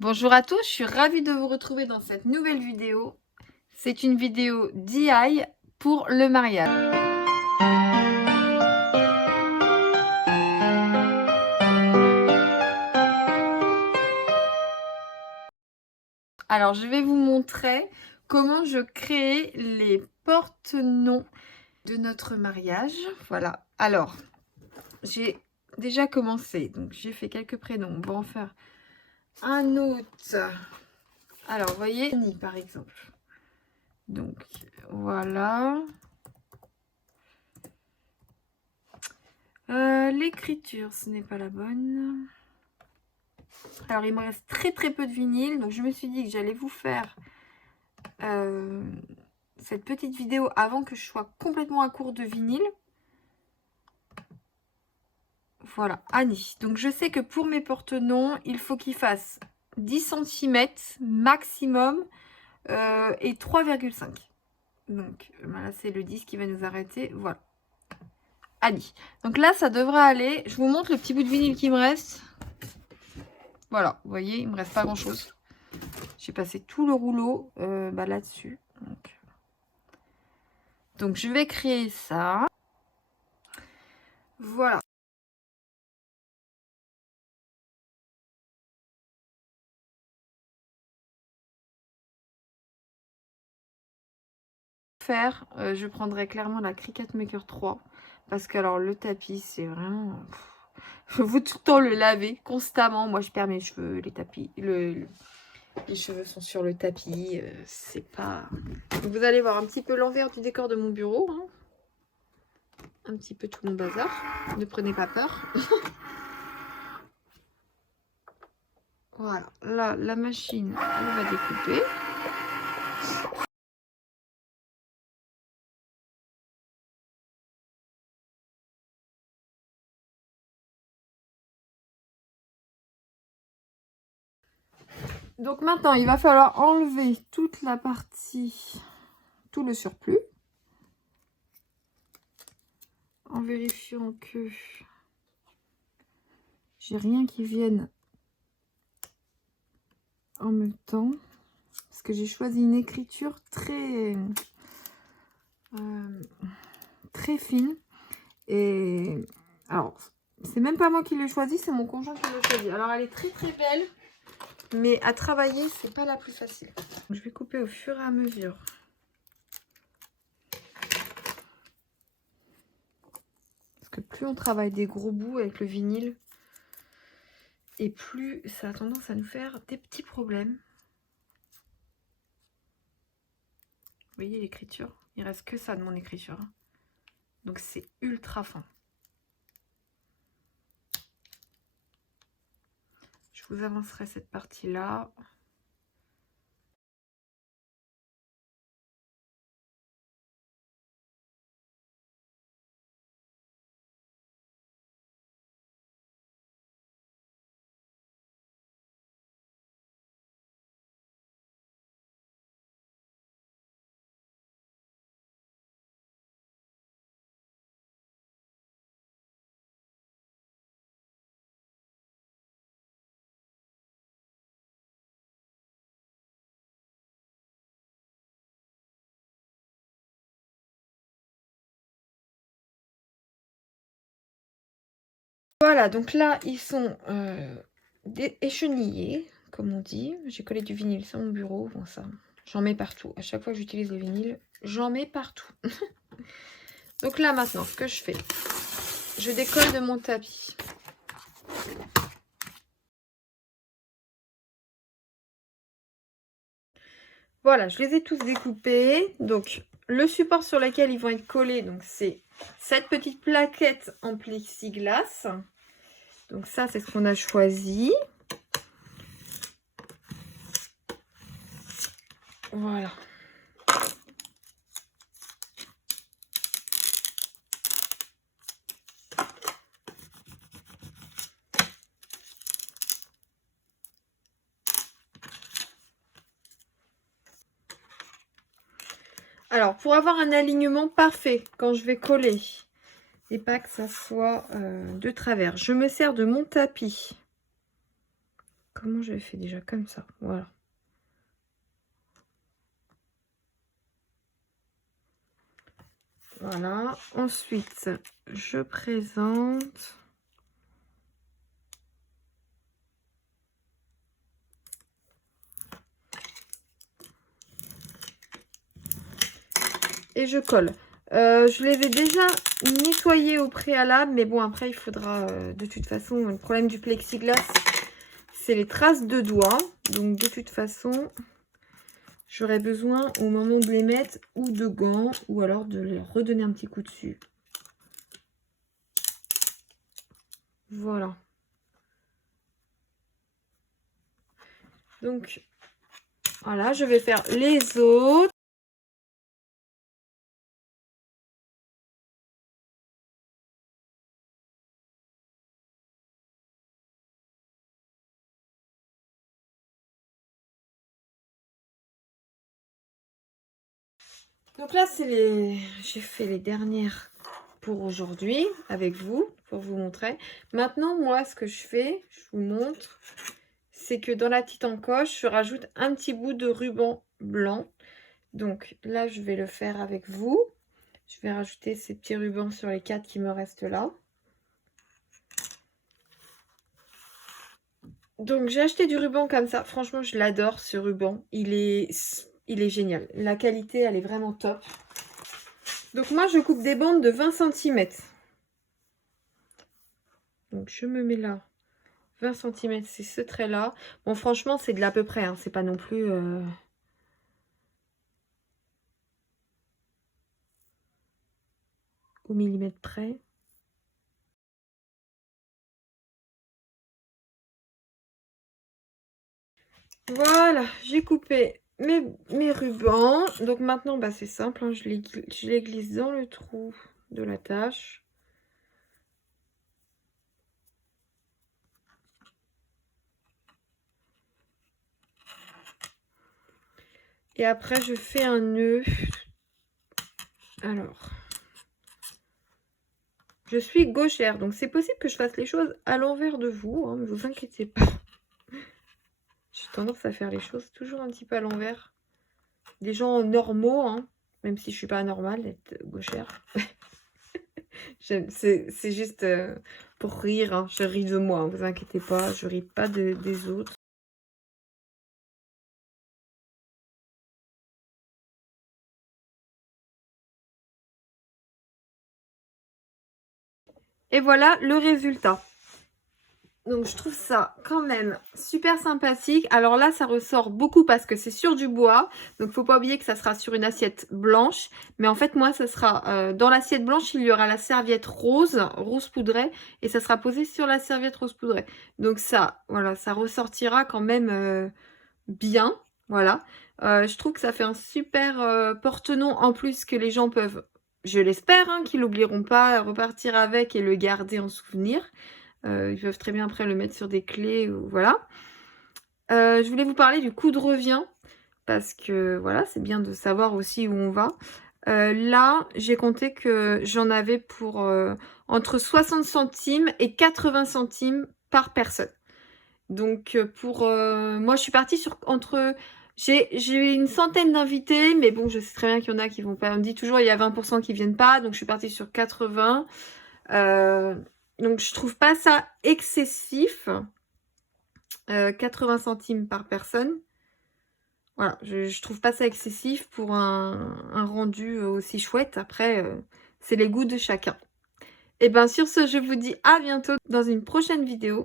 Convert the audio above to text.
Bonjour à tous, je suis ravie de vous retrouver dans cette nouvelle vidéo. C'est une vidéo DIY pour le mariage. Alors, je vais vous montrer comment je crée les porte-noms de notre mariage. Voilà. Alors, j'ai déjà commencé. Donc, j'ai fait quelques prénoms. On va en faire un autre. Alors, vous voyez, Annie, par exemple. Donc, voilà. L'écriture, ce n'est pas la bonne. Alors, il me reste très peu de vinyle. Donc, je me suis dit que j'allais vous faire cette petite vidéo avant que je sois complètement à court de vinyle. Voilà, Annie. Donc, je sais que pour mes porte-noms, il faut qu'ils fassent 10 cm maximum et 3,5. Donc, là, c'est le 10 qui va nous arrêter. Voilà. Annie. Donc là, ça devrait aller. Je vous montre le petit bout de vinyle qui me reste. Voilà, vous voyez, il me reste pas grand-chose. J'ai passé tout le rouleau là-dessus. Donc, je vais créer ça. Voilà. Je prendrai clairement la Cricut Maker 3. Parce que, alors, le tapis, c'est vraiment... Je veux tout le temps le laver, constamment. Moi, je perds mes cheveux, les tapis... Les cheveux sont sur le tapis. C'est pas... Vous allez voir un petit peu l'envers du décor de mon bureau. Hein. Un petit peu tout mon bazar. Ne prenez pas peur. Voilà. Là, la machine, elle va découper. Donc maintenant, il va falloir enlever toute la partie, tout le surplus. En vérifiant que j'ai rien qui vienne en même temps. Parce que j'ai choisi une écriture très fine. Et alors, c'est même pas moi qui l'ai choisi, c'est mon conjoint qui l'a choisi. Alors, elle est très belle. Mais à travailler, c'est pas la plus facile. Je vais couper au fur et à mesure. Parce que plus on travaille des gros bouts avec le vinyle, et plus ça a tendance à nous faire des petits problèmes. Vous voyez l'écriture? Il reste que ça de mon écriture. Donc c'est ultra fin. Je vous avancerai cette partie-là. Voilà, donc là, ils sont échenillés, comme on dit. J'ai collé du vinyle sur mon bureau. Bon, ça, j'en mets partout. À chaque fois que j'utilise le vinyle, j'en mets partout. Donc là, maintenant, ce que je fais, je décolle de mon tapis. Voilà, je les ai tous découpés. Donc, le support sur lequel ils vont être collés, donc c'est cette petite plaquette en plexiglas. Donc ça, c'est ce qu'on a choisi. Voilà. Alors, pour avoir un alignement parfait quand je vais coller, et pas que ça soit de travers, je me sers de mon tapis. comment j'avais fait déjà? Comme ça, voilà. Voilà. Ensuite, je présente... Et je colle. Je l'avais déjà nettoyé au préalable, mais bon, après, il faudra... de toute façon, le problème du plexiglas, c'est les traces de doigts. Donc, de toute façon, j'aurai besoin, au moment de les mettre, ou de gants, ou alors de les redonner un petit coup dessus. Voilà. Donc, voilà, je vais faire les autres. Donc là, c'est les... j'ai fait les dernières pour aujourd'hui avec vous, pour vous montrer. Maintenant, moi, ce que je fais, je vous montre, c'est que dans la petite encoche, je rajoute un petit bout de ruban blanc. Donc là, je vais le faire avec vous. Je vais rajouter ces petits rubans sur les 4 qui me restent là. Donc j'ai acheté du ruban comme ça. Franchement, je l'adore ce ruban. Il est génial. La qualité, elle est vraiment top. Donc moi, je coupe des bandes de 20 cm. Donc je me mets là. 20 cm, c'est ce trait-là. Bon, franchement, c'est de l'à peu près. Hein. C'est pas non plus... au millimètre près. Voilà, j'ai coupé mes rubans. Donc maintenant, bah, c'est simple. Hein, je les glisse dans le trou de la tâche. Et après, je fais un nœud. Alors, je suis gauchère, donc c'est possible que je fasse les choses à l'envers de vous. Hein, ne vous inquiétez pas. J'ai tendance à faire les choses toujours un petit peu à l'envers. Des gens normaux, hein, même si je suis pas normale d'être gauchère. C'est juste pour rire. Hein. Je ris de moi, ne vous inquiétez pas. Je ris pas des autres. Et voilà le résultat. Donc je trouve ça quand même super sympathique. Alors là, ça ressort beaucoup parce que c'est sur du bois. Donc faut pas oublier que ça sera sur une assiette blanche. Mais en fait, moi, ça sera dans l'assiette blanche, il y aura la serviette rose poudrée. Et ça sera posé sur la serviette rose poudrée. Donc ça, voilà, ça ressortira quand même bien. Voilà. Je trouve que ça fait un super porte-nom en plus que les gens peuvent, je l'espère, hein, qu'ils n'oublieront pas, repartir avec et le garder en souvenir. Ils peuvent très bien après le mettre sur des clés, ou voilà. Je voulais vous parler du coût de revient, parce que voilà, c'est bien de savoir aussi où on va. Là, j'ai compté que j'en avais pour entre 60 centimes et 80 centimes par personne. Donc pour moi, je suis partie sur entre... J'ai une centaine d'invités, mais bon, je sais très bien qu'il y en a qui vont pas. On me dit toujours il y a 20% qui viennent pas, donc je suis partie sur 80. Donc je trouve pas ça excessif. 80 centimes par personne. Voilà, je trouve pas ça excessif pour un rendu aussi chouette. Après, c'est les goûts de chacun. Et bien sur ce, je vous dis à bientôt dans une prochaine vidéo.